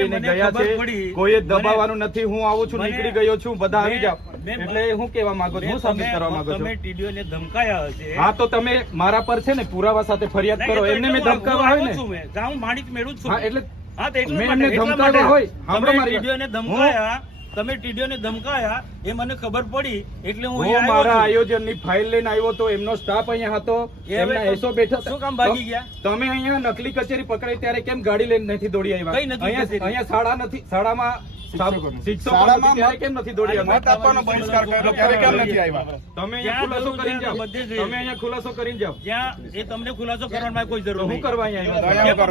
એને ગયા છે. પડી. દબાવવાનું નથી હું આવું છું નીકળી ગયો છું બધા આવી જાઓ. એટલે હું કેવા માંગુ છું હું સાબિત કરવા માંગુ છું. ટીડીઓને ધમકાયા હશે. હા તો તમે મારા પર છે ને પુરાવા સાથે ફરિયાદ કરો એમને મેં ધમકાવા હોય ને. હું માણિક મેળવું છું. હા એટલે હા તો એટલા માટે- એમને ધમકાવ્યા હોય. તમે મારી ટીડીઓને ધમકાયા. તમે ટીડીઓને ધમકાયા. એ મને ખબર પડી એટલે હું મારા આયોજનની ફાઇલ લઈને આવ્યો તો એમનો સ્ટાફ અહીંયા હતો એમના એસો બેઠા શું કામ ભાગી ગયા? તમે અહીંયા નકલી કચેરી પકડાઈ ત્યારે કેમ ગાડી લઈને નથી દોડી આવ્યા? અહીંયા શાળા નથી શાળામાં શિક્ષકોની. શિક્ષકો શાળામાં નથી ત્યારે કેમ નથી દોડી આની આવ્યા? મત આપવાનો બહિષ્કાર કર્યો. ત્યારે કેમ નથી આવ્યા? તમે અહીંયા જ્યાં ખુલાસો કરીને જાઓ. બધે જઈએ. તમે અહીંયા ખુલાસો કરીને જાઓ. જ્યાં એ તમને ખુલાસો કરવાની કોઈ જરૂર હું નહીં. કરવા?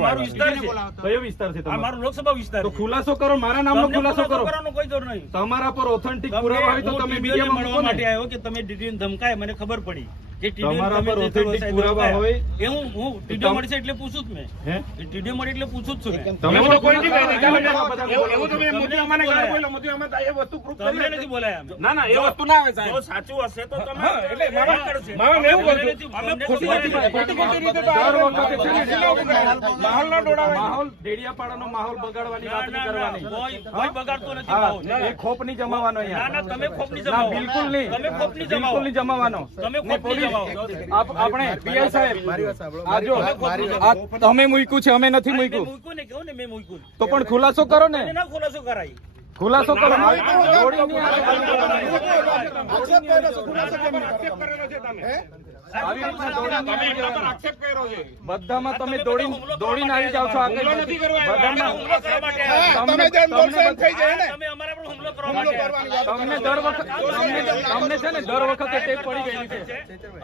મારો વિસ્તાર છે. કયો વિસ્તાર છે તમારો? લોકસભા વિસ્તાર ખુલાસો કરો મારા નામનો ખુલાસો કરો. કોઈ જરૂર નહીં. તમારા પર ઓથેન્ટિક પુરાવા હોય તમે મીડિયામાં મળવા માટે આવ્યો કે તમે ટીડીઓને ધમકાય મને ખબર પડી. કે તમારા પર જે પુરાવા હોય. એ હું હું ટીડીઓ મળશે એટલે પૂછું જ મેં હે ટીડીઓ મળે એટલે પૂછું જ છું તમે તો કોઈ નહીં કહે. એવું- બધા એવું- એવું તમે મોદી અમાને બોલાયા. બોલ્યો, મોદી અમે એ વસ્તુ proof કરી નથી બોલાયા ના ના એ વસ્તુ ના આવે જો સાચું હશે તો તમે એટલે મામા- કરશે. મામા મેં એવું તમને અમે ખોટી ખોટી- ખોટી ખોટી રીતે તો આ વખતે છે ને શીલા ઉભું કરે. માહોલ ન દોડાવે. માહોલ ડેડિયાપાડાનો માહોલ બગાડવાની વાત નહીં ના, ના, કરવાની કોઈ- કોઈ બગાડતો નથી માહોલ. એ ખોપ નહીં જમાવાનો અહીંયા ના તમે ખોપની ના જમાવો બિલકુલ નહીં તમે જમાવો બિલકુલ નહીં જમાવાનો તમે ને આપણે પીઆઈ સાહેબ આજો તમે મૂક્યું છે અમે નથી મૂક્યું મૂક્યું ને કહું ને મેં મૂક્યું તો પણ ખુલાસો કરો ને ખુલાસો કરાય ખુલાસો કરો. બધામાં તમે દોડી દોડીને આવી જાઓ છો આગળ. બધામાં. તમે તમને દર વખત તમને છે ને દર વખતે ટેપ પડી ગયેલી છે.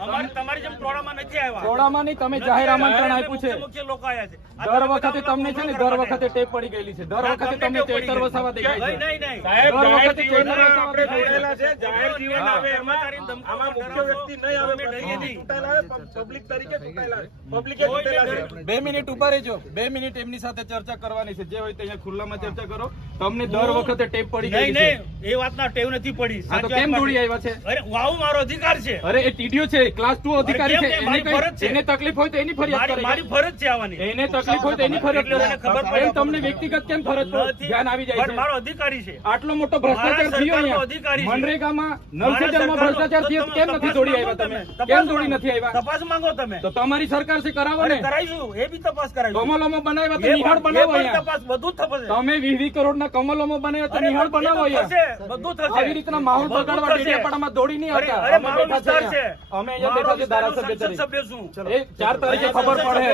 અમારે તમારી જેમ ટોળામાં નથી આવ્યા. ટોળામાં નહીં તમે જાહેર આમંત્રણ આપ્યું છે. મુખ્ય લોકો આવ્યા છે. દર વખતે તમને છે ને દર વખતે ટેપ પડી ગયેલી છે. દર વખતે તમને ચેતર વસાવા દેખાય છે. નહીં, નહીં. સાહેબ, દર વખતે જીવનમાં ચેતર આપણે જોડેલા છે. જાહેર જીવન આવે. એમાં આમાં મુખ્ય વ્યક્તિ નહીં આવે. મે ડરીએ નહીં. ચૂંટાયેલા પબ્લિક તરીકે ચૂંટાયેલા પબ્લિકે ચૂંટાયેલા છે. બે મિનિટ ઊભા રહેજો. બે મિનિટ એમની સાથે ચર્ચા કરવાની છે. જે હોય તે અહીંયા ખુલ્લામાં ચર્ચા કરો. તમને દર વખતે ટેપ પડી ગઈ છે. એ વાતના ટેવ નથી પડી. તો કેમ દોડી આવ્યા છે? અરે વાવ મારો અધિકાર છે. અરે એ ટીડીઓ છે ક્લાસ ટુ અધિકારી છે નહીં? ફરજ છે. એને તકલીફ હોય તો એની ફરિયાદ કરે. મારી ફરજ છે આવવાની. એને તકલીફ હોય તો એની ફરિયાદ એટલે ખબર પડે. તમને વ્યક્તિગત કેમ ફરજ પર ધ્યાન આવી જાય છે. મારો અધિકારી છે. આટલો મોટો ભ્રષ્ટાચાર થયો અહીંયા. મનરેગામાં ભ્રષ્ટાચાર થયો કેમ નથી દોડી આવ્યા તમે. કેમ દોડી નથી આવ્યા? તપાસ માંગો તમે. તો તમારી સરકાર છે કરાવો ને. કરાઈશું. એ બી તપાસ કરાઈશું. કમલોમાં બનાવ્યા તો નિહાળ બનાવો અહીંયા. તપાસ બધું જ તમે વીસ વીસ કરોડના કમલોમાં બનાવ્યા તો નિહાળ બનાવો થશે, બધું થશે. આવી રીતના માહોલ બગાડવા ડેડિયાપાડામાં દોડી નહીં આવતા. અરે મારો વિસ્તાર છે. અમે અહીંયા બેઠા છે ધારાસભ્ય તરીકે. છું. એ ચાર તારીખે ખબર પડે.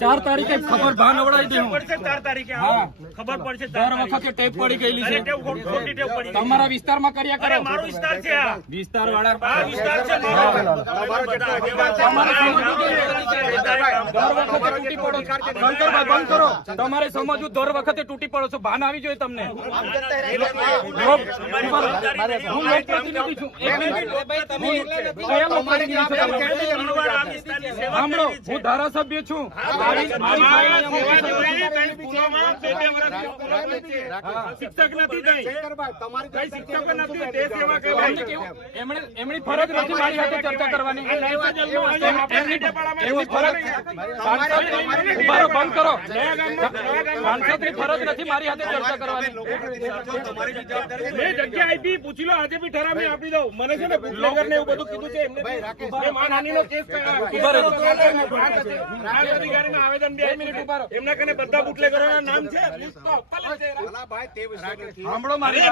ચાર તારીખે ખબર ભાન અવડાવી દઉં પડશે ચાર તારીખે હા. ખબર પડશે ચાર દર વખતે ટેપ પડી ગયેલી છે. ટેવ ખોટી- ખોટી પડી તમારા વિસ્તારમાં કર્યા કરો. મારો વિસ્તાર છે આ. વિસ્તાર વાળા આ વિસ્તાર છે મારો. તમારો જેટલો અધિકાર છે, તમારે સમજવું જોઈએ. દર વખતે તૂટી પડો. છો. શંકરભાઈ બંધ કરો તમારે સમજવું દર વખતે તૂટી પડો છો. ભાન આવી જોઈએ તમને. હું છું. એક મિનિટ. કયા લોકપ્રતિનિધિ છો. તમે? આ વિસ્તારની સેવા સાંભળો હું ધારાસભ્ય છું. શિક્ષક નથી તે સેવા? એમણે એમની ફરજ નથી મારી સાથે ચર્ચા કરવાની. એમની ફરજ સાંસદ- બંધ કરો. સાંસદની ફરજ નથી મારી સાથે ચર્ચા કરવાની. મેં જગ્યા આપી પૂછી લો આજે બી ઠરાવ આપી દઉં. મને છે ને ભૂલનગર ને એવું બધું કીધું છે એમને મેં માનહાનિનો કેસ. રાજ અધિકારીનું આવેદન બે મિનિટ ઊભા. એમના કને બધા બુટલેગરોના નામ છે. સાંભળો મારી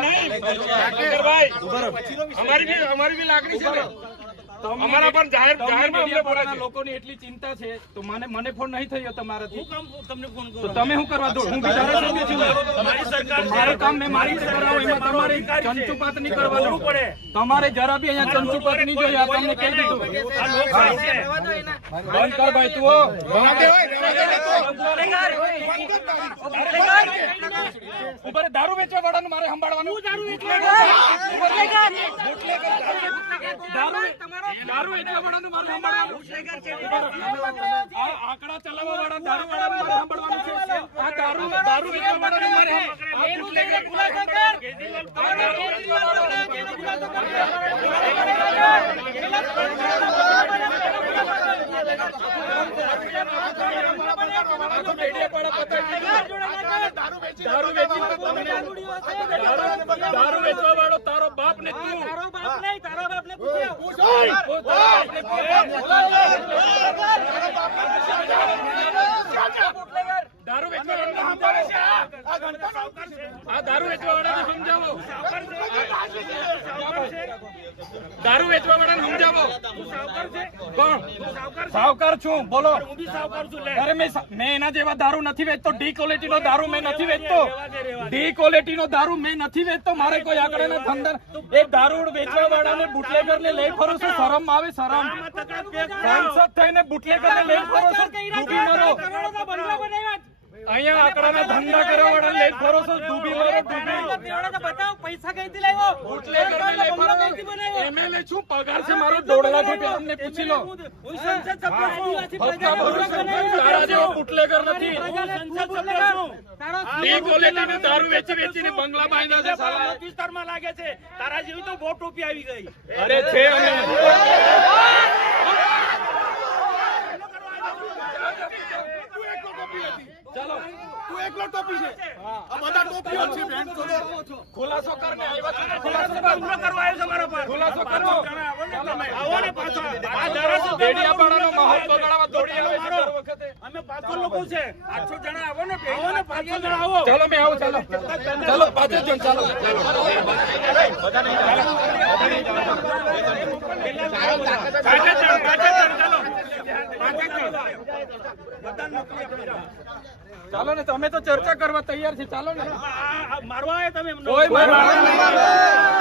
અમારી બી અમારી બી લાગણી છે ને. અમારા પણ જાહેર જાહેરમાં અમને પડે છે. લોકોની એટલી ચિંતા છે તો મને મને ફોન નહીં થયો તમારાથી. હું કામ તમને ફોન તો કરું. તમે શું કરવા દો? હું બી ધારાસભ્ય છું. ને. મારી સરકાર. મારું કામ મેં મારી રીતે કરાવું એમાં તમારે ચંચુપાત નહીં કરવાનું કરવું પડે. તમારે જરા બી અહીંયા ચંચુપાત નહીં જોઈએ આ તમને કહી દીધું. આ લોકશાહી છે બંધ કર ભાઈ તું બંધ. કર બંધ હોય, રહે, દારૂ વેચવા વાળાનું મારે સંભાળવાનું. દારૂ દારૂ વાળાનું મારે સંભાળવાનું. આંકડા ચલાવવા વાળા દારૂ વાળાનું મારે સંભાળવાનું છે. આ દારૂ દારૂ વેચવા વાળાનું મારે. આ કર. દારૂ વેચી દારૂ વેચવા વાળો તારો બાપ ને તું તારો બાપ નહીં તારા દારૂ વેચવા વાળા આ દારૂ વેચવા વાળાને સમજાવો દારૂ વેચવા વાળાને સમજાવો કોણ સાવકાર છું બોલો અરે મેં મેં એના જેવા દારૂ નથી વેચતો ડી ક્વોલિટી નો દારૂ મેં નથી વેચતો ડી ક્વોલિટી નો દારૂ મેં નથી વેચતો મારે કોઈ આગળ ના ધંધા એ દારૂ વેચવા વાળાને બુટલેગર ને લઈ ફરો છો શરમ આવે શરમ સાંસદ થઈને બુટલેગર ને લઈ ફરો છો ડૂબી મરો અહીંયા આંકડાના ધંધા કરો વાળા લઈ ફરો છો ડૂબી મરો ડૂબી એવડા પૈસા કઈથી લાવ્યો? બુટલેગર ને લઈ ફરો કઈથી બનાવ્યો? એમએલએ છું પગાર છે મારો? દોઢ લાખ રૂપિયા અમને પૂછી લો. હું સંસદ સભ્ય છું. આદિવાસી ભરું તારા જેવો બુટલેગર નથી. પ્રજાને તું બોલેગા. તારો ડી ક્વોલિટીની દારૂ વેચી વેચીને બંગલા બાંધ્યા છે સાલા. વિસ્તારમાં લાગે છે. તારા જેવી તો બહુ ટોપી આવી ગઈ. અરે છે અમે. ચાલો. તું એકલો ટોપી છે. આ બધા ટોપીઓ છે બેન. ખુલાસો કરને આવ્યા છે ખુલાસો પર હુમલો કરવા આવ્યો છે મારા પર. ખુલાસો કરો. આવો ને પાછા. આ ધારાસભ્ય દેડિયાપાડાનો માહોલ બગાડવા દોડી આવે છે દર વખતે. અમે પાછો લોકો છે. પાંચસો જણા આવો ને આવો ને પાંચસો જણા આવો. ચાલો મે આવો ચાલો. ચાલો પાછો જણ ચાલો. પાંચે જણ ચાલો. ચાલો ચાલો પાંચે જણ ચાલો ને તમે તો ચર્ચા કરવા તૈયાર છે. ચાલો ને. મારવા તમે કોઈ મારવા